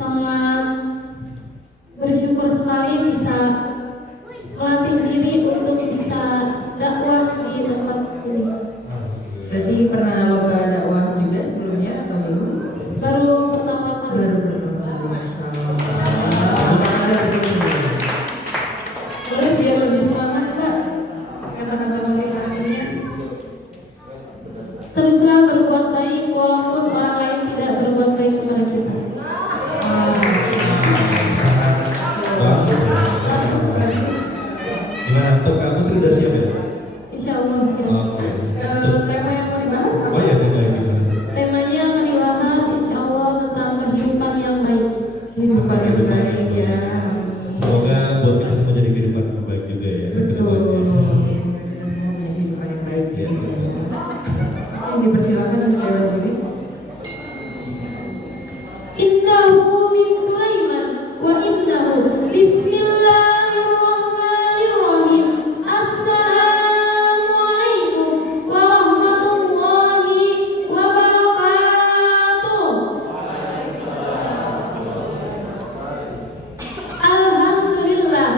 sangat bersyukur sekali bisa melatih diri untuk bisa dakwah di tempat ini. Berarti pernah lomba dakwah juga sebelumnya atau belum? Baru pertama kali. Boleh biar lebih semangat Mbak, kata-kata motivasinya. Teruslah berbuat baik walaupun orang lain tidak berbuat baik kepada kita. Gimana untuk kamu tuh udah siap ya? Insya Allah siap. Oke. Tema yang mau dibahas apa? Oh ya, tema yang dibahas. Temanya akan dibahas insya Allah tentang kehidupan yang baik. Kehidupan yang baik ya. Semoga buat kita semua jadi kehidupan yang baik juga ya. Betul. Semoga kita semua punya kehidupan yang baik juga. Dipersilakan untuk Dewan Juri. Innahu min Sulaiman wa innahu bismillahirrahmanirrahim. Assalamualaikum warahmatullahi wabarakatuh. Alhamdulillah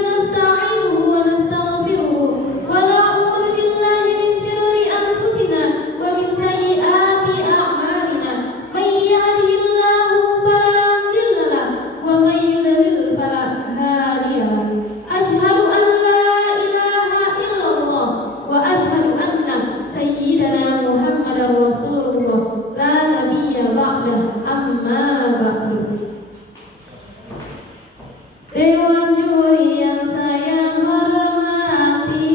nasta'inuhu wa nastaghfiruhu wa na'udzu billahi min syururi anfusina wa min sayyiati a'malina. May yahdihillahu fala mudilla lahu wa may yudlil fala hadiya lahu. Asyhadu an la ilaha illallah wa asyhadu anna sayyidana Muhammadar Rasulullah la nabiyya ba'dah, amma ba'du. Dewan juri yang saya hormati,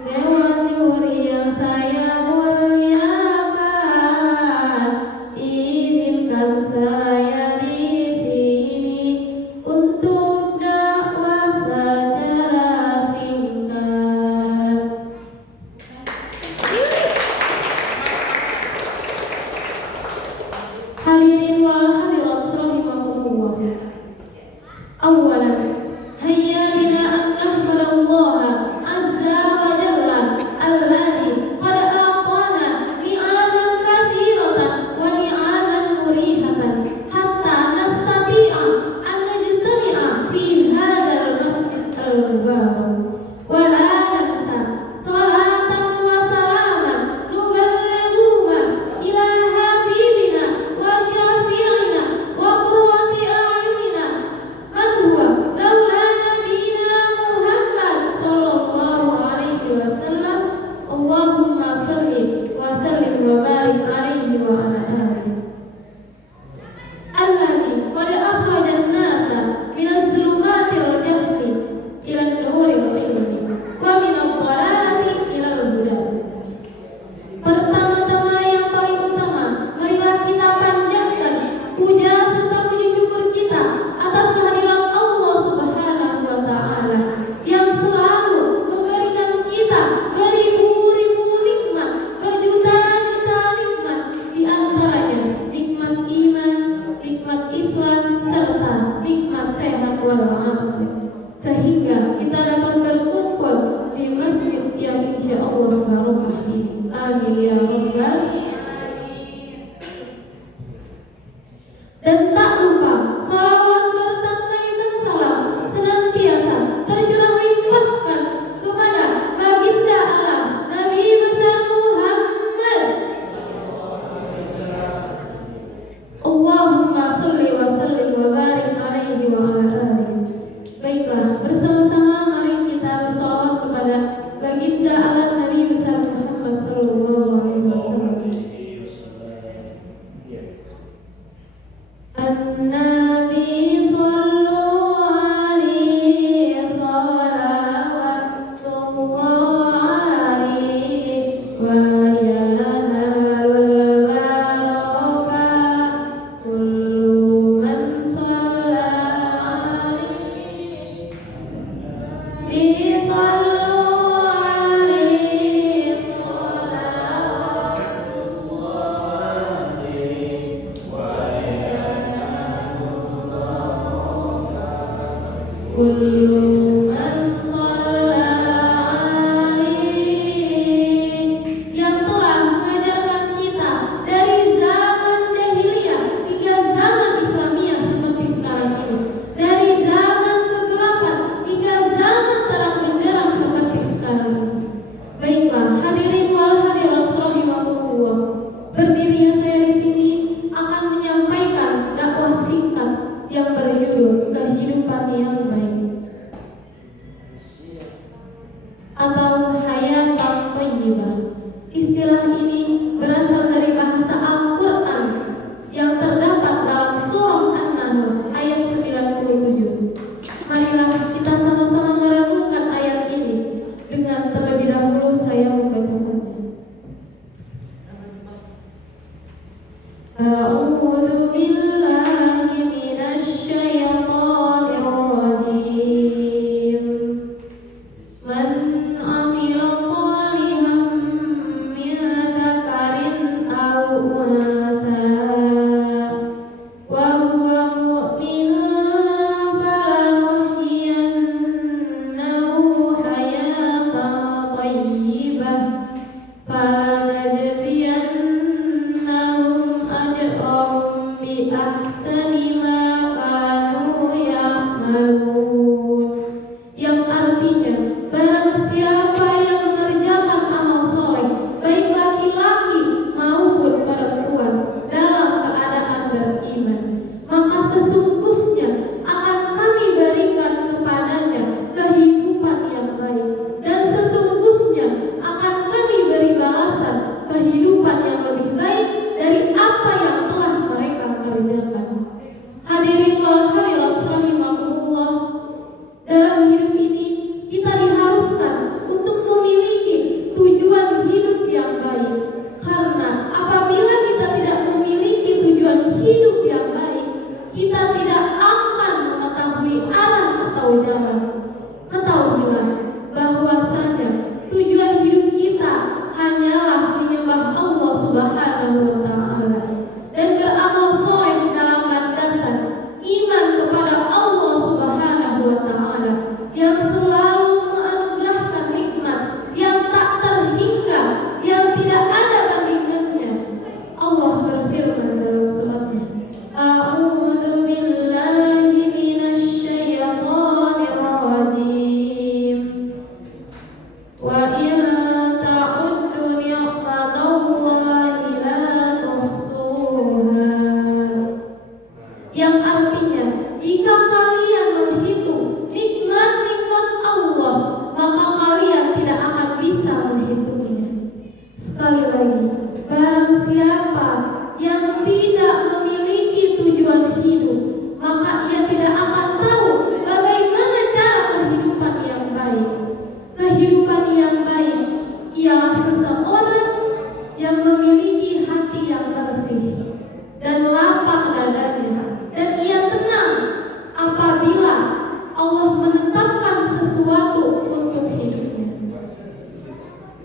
Dewan juri yang saya muliakan, izinkan saya di sini untuk dakwah secara singkat. Hadirin wal hadirat rahimakumullah. Awalan, hayya bina an nahmadallaha azza wa jalla alladhi qad a'tana ni'aman katsiratan wa ni'aman murihatan hatta nastati'a an najtami'a fi hadzal masjid al-mubarak. Wa la nansa salatan wa salaman nuballighuhuma ila habibina wa syafi'ina wa qurrati a'yunina man huwa laula nabiyina Muhammad sallallahu alaihi wasallam. Allahumma salli wa sallim wa barik alaihi wa ala alihi. Alladhi qad akhrajan nasa minaz zulumatil jahli ila nuril ilmi wa minadh dhalalati ilal huda. Pertama-tama yang paling utama, marilah kita panjatkan puja serta puji syukur kita atas kehadiran Allah Subhanahu wa taala yang selalu memberikan kita beribu-ribu nikmat, berjuta-juta nikmat, di antaranya nikmat iman, nikmat Islam serta nikmat sehat walafiat, sehingga kita dapat berkumpul di masjid yang insya Allah barokah ini. Amin ya rabbal alamin. Dan tak lupa salawat bertambahkan salam senantiasa tercurah limpahkan kepada baginda alam Nabi besar Muhammad. Allahumma sholli wa sallim wa barik alaihi wa ala alihi. Baiklah, bersama-sama mari kita bersolawat kepada baginda alam Nabi besar Muhammad sallallahu alaihi wasallam. An-Nabi sallu alaihi salawatullah alaihi wa yanalul barakah kullu man salla alaihi bi sallu alaihi salawatullah alaihi kullu man shalla alaihi, yang telah mengajarkan kita dari zaman jahiliyah أعوذ بالله من الشيطان الرجيم من عمل صالحا من ذكر أو أنثى وهو مؤمن فلنحيينه حياة طيبة فلنجزينهم أجرهم بأحسن ما كانوا يعملون. Yang artinya barang siapa yang mengerjakan amal soleh baik laki-laki maupun perempuan dalam keadaan beriman, maka sesungguhnya akan kami berikan kepadanya kehidupan yang baik, dan sesungguhnya akan kami beri balasan kehidupan yang lebih baik dari apa yang telah mereka kerjakan. Hadirin wal hadirat rahimakumullah, dalam hidup ini kita diharuskan untuk memiliki tujuan hidup yang baik, karena apabila kita tidak memiliki tujuan hidup yang baik, kita tidak akan mengetahui arah atau jalan. Ketahuilah bahwasanya tujuan hidup kita hanyalah menyembah Allah Subhanahu wa Ta'ala dan beramal soleh dalam landasan iman kepada Allah Subhanahu wa Ta'ala yang selalu menganugerahkan nikmat yang tak terhingga, yang tidak ada tandingannya. Allah berfirman dalam suratnya, A'udzu billahi minasy syaithanir rajim. Wa in ta'uddu ni'matallahi la tuhsuha. Yang artinya, jika kalian menghitung nikmat-nikmat Allah, maka kalian tidak akan bisa menghitungnya. Sekali lagi, barang siapa yang tidak memiliki tujuan hidup, maka ia tidak akan tahu bagaimana cara kehidupan yang baik. Kehidupan yang baik ialah seseorang yang memiliki hati yang bersih dan lapang dadanya, dan ia tenang apabila Allah menetapkan sesuatu untuk hidupnya.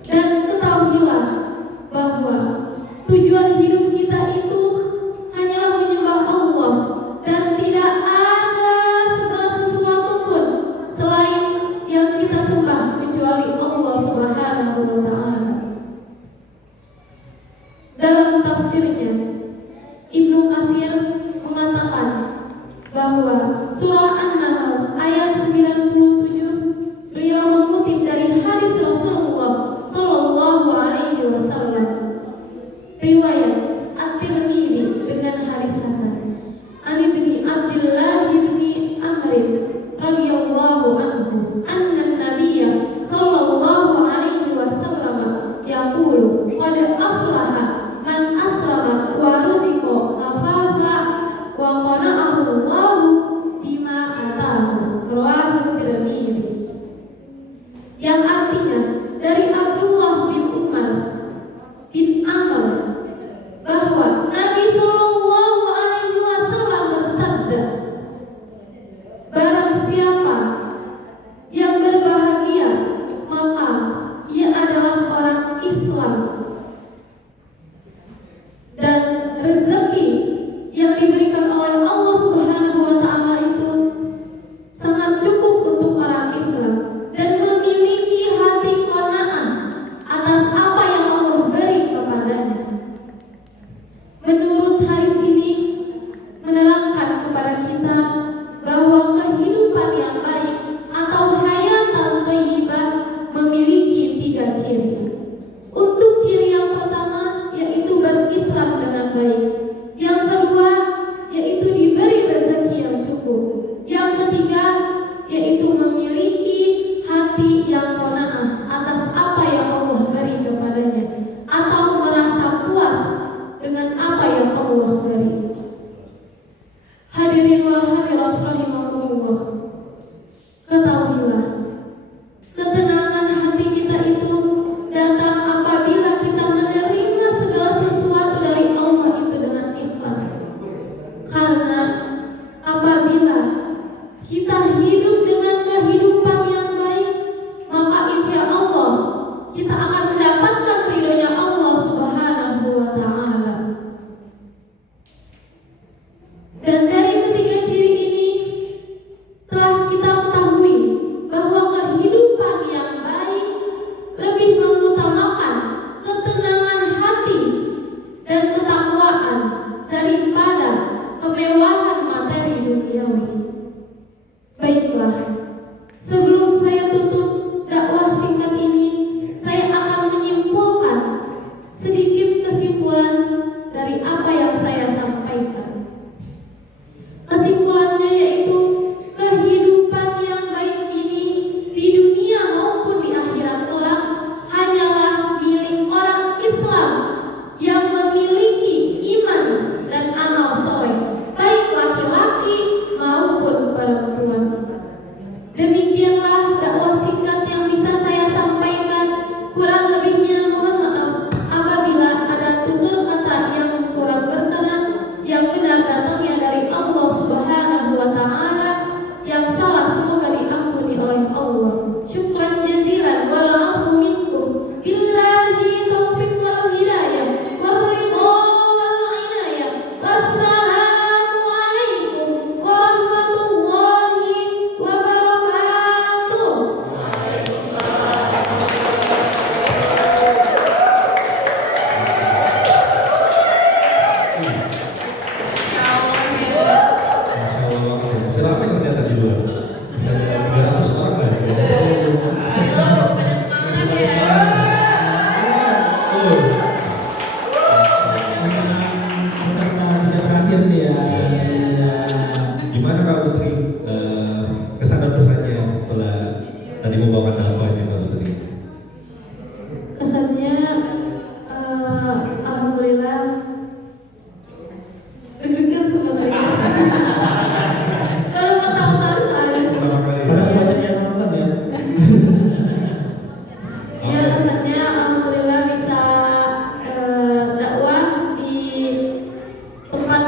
Dan ketahuilah bahwa tujuan hidup kita itu hanyalah menyembah Allah, dan tidak ada segala sesuatu pun selain yang kita sembah kecuali Allah Subhanahu wa Ta'ala. Dalam tafsirnya, Ibnu Katsir mengatakan bahwa surah An-Nahl ayat 97, beliau mengutip dari hadis Rasulullah Sallallahu Alaihi Wasallam, riwayat At-Tirmidzi dengan hadis hasan. An Ibni Abdillah bin Amr radhiyallahu anhu, anna Nabiyya sallallahu alaihi wasallam yaqulu qad aflaha man aslama wa ruziqa afafa wa qana'ahu Allahu bima ataahu. Rawahu Tirmidzi. Yang artinya dari Abdullah bin Umar bin Amr bahwa Nabi sallallahu alaihi wasallam bersabda, barang siapa yang berbahagia, maka ia adalah orang Islam, dan rezeki yang diberikan oleh Allah Subhanahu wa Ta'ala itu sangat cukup untuk orang Islam, dan memiliki hati qanaah atas apa yang Allah beri kepadanya. Menurut hadis ini menerangkan kepada kita bahwa kehidupan yang baik atau hayatan thayyibah memiliki 3 ciri. Untuk ciri yang pertama yaitu berislam dengan baik. Yang kedua yaitu diberi rezeki yang cukup. Yang ketiga yaitu memiliki hati yang qanaah atas apa yang Allah beri kepadanya, atau merasa puas dengan apa yang Allah beri. Dan dari ketiga ciri ini telah kita ketahui bahwa kehidupan yang baik lebih mengutamakan ketenangan hati dan ketakwaan daripada kemewahan materi duniawi. Baiklah, sebelum saya tutup dakwah singkat ini, saya akan menyimpulkan sedikit kesimpulan dari apa yang saya sampaikan. Kesimpulannya yaitu kehidupan yang baik ini di dunia maupun di akhirat kelak hanyalah milik orang Islam yang memiliki iman dan amal soleh, baik laki-laki maupun perempuan. Demikianlah dakwah singkat yang bisa saya sampaikan. Kurang lebihnya mohon maaf apabila ada tutur kata yang kurang berkenan. Yang benar datangnya dari Allah Subhanahu wa Ta'ala, yang salah semoga diampuni oleh Allah. Syukran jazilan wal afu minkum. Billahi taufiq wal hidayah wal ridha wal inayah. Wassalamu alaikum warahmatullahi wabarakatuh. Masya Allah, masih ramai ternyata di luar. Bisa ada 300 orang lah. Oh, Terakhir nih ya. gimana Kak Putri? Kesan dan pesannya setelah tadi membawakan dakwahnya Kak Putri? Kesannya alhamdulillah deg-degan sebenarnya. Baru pertama kali soalnya. Pertama kali. Padahal banyak yang nonton ya. Ya, kesannya alhamdulillah bisa dakwah di tempat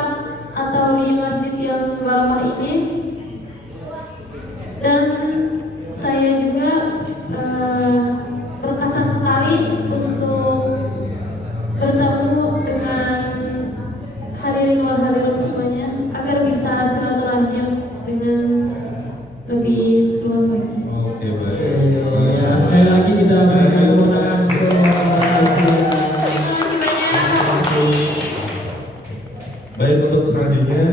atau di masjid yang barakah ini. Dan saya juga berkesan sekali untuk bertemu dengan hadirin wal hadirat semuanya agar bisa silaturahim dengan lebih luas lagi. Oke, baik. Ya, sekali lagi kita berikan tepuk tangan untuk Terima kasih banyak. Baik, untuk selanjutnya